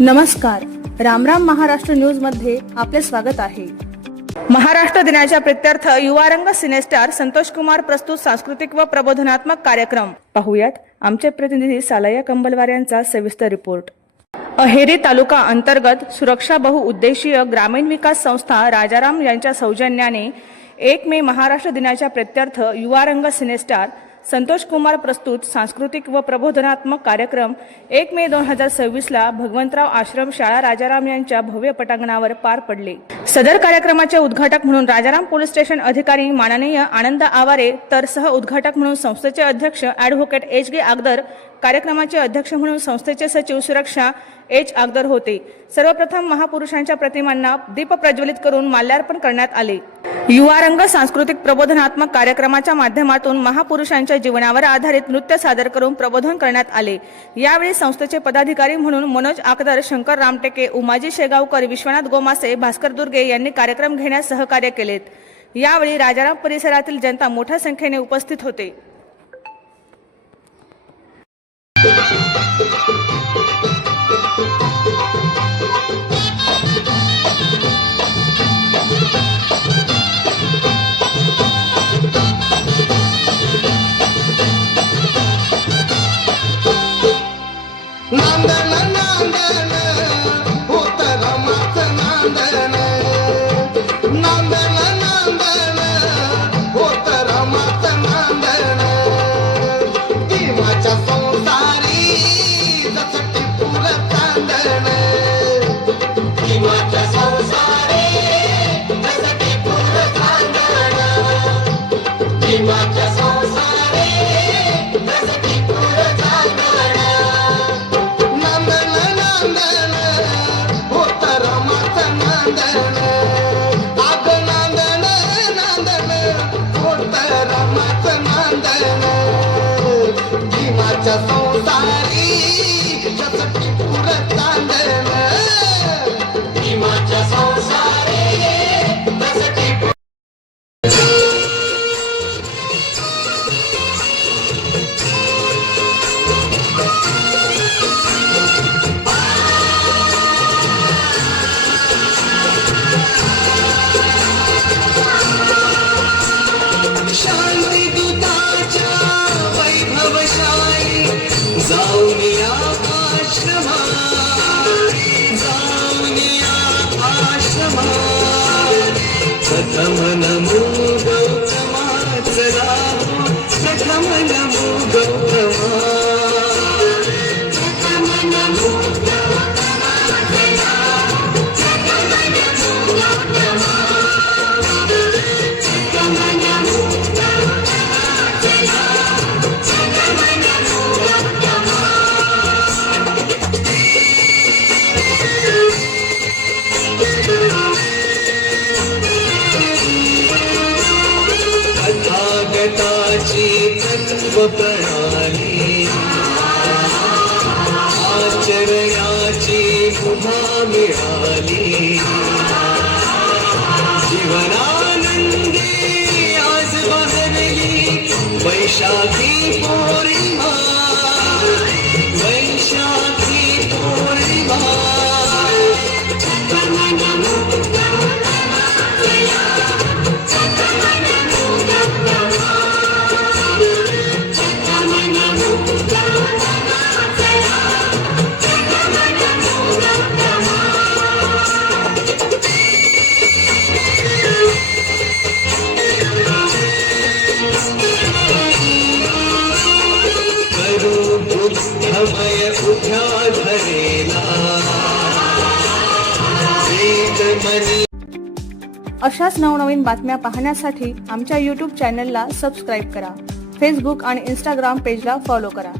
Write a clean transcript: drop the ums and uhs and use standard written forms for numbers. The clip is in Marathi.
नमस्कार, रामराम महाराष्ट्र न्यूज मध्ये आपले स्वागत आहे। महाराष्ट्र दिनाच्या प्रीत्यर्थ युवा रंग सिनेस्टार संतोष कुमार प्रस्तुत सांस्कृतिक व प्रबोधनात्मक कार्यक्रम पाहूयात। आमचे प्रतिनिधी सालया कंबलवार यांचा सविस्तर रिपोर्ट। अहेरी तालुका अंतर्गत सुरक्षा बहुउद्देशीय ग्रामीण विकास संस्था राजाराम यांच्या सौजन्याने 1 मे महाराष्ट्र दिनाच्या प्रीत्यर्थ युवा रंग सिनेस्टार संतोष कुमार प्रस्तुत सांस्कृतिक व प्रबोधनात्मक कार्यक्रम 1 मे 2026 ला भगवंतराव आश्रम शाळा राजाराम यांच्या भव्य पटांगणावर पार पडले। सदर कार्यक्रमाचे उद्घाटक म्हणून राजाराम पोलीस स्टेशन अधिकारी माननीय आनंद आवारे तर सह उद्घाटक म्हणून संस्थेचे अध्यक्ष ॲडव्होकेट एच गे आगदर, कार्यक्रमाचे अध्यक्ष म्हणून संस्थेचे सचिव सुरक्षा एच आगदर होते। सर्वप्रथम महापुरुषांच्या प्रतिमांना दीप प्रज्वलित करून माल्यार्पण करण्यात आले। युवा रंग सांस्कृतिक प्रबोधनात्मक कार्यक्रमाच्या माध्यमातून महापुरुषांच्या जीवनावर आधारित नृत्य सादर करून प्रबोधन करण्यात आले। यावेळी संस्थेचे पदाधिकारी म्हणून मनोज आकदर, शंकर रामटेके, उमाजी शेगावकर, विश्वनाथ गोमासे, भास्कर दुर्गे यांनी कार्यक्रम घेण्यास सहकार्य केलेत। यावेळी राजाराम परिसरातील जनता मोठ्या संख्येने उपस्थित होते। नांदन नांदन होत रमाचं नांदन, नांदन नांदन होत रमाचं नांदन। देवाच्या संसारी जसं टिपूर चांदण, देवाच्या संसारी जसं टिपूर चांदण, देवाच्या संसारी जसं टिपूर चांदण। जीवाच्या संसारी जसं टिपूर चांदण, जीवाच्या संसारी जसं टिपूर। शांती दूताच्या वैभवशाही जाऊन या आश्रमात, जाऊन या आश्रमात। प्रथम नमो गौतमा, चला प्रथम नमो गौतमा, प्रथम नमो गौतमा, चला प्रथम नमो गौतमा, प्रथम नमो तथागताची तत्व प्रणाली, आचरण्याची मुभा मिळाली। जीवनानंदी आज बहरली वैशाखी पौर्णिमा, वैशाखी पौर्णिमा। बुद्धमय उभ्या धरेला वेदमनी। अशाच नवनवीन बातम्या पाहण्यासाठी आमच्या YouTube चॅनलला सबस्क्राईब करा। फेसबुक आणि Instagram पेजला फॉलो करा।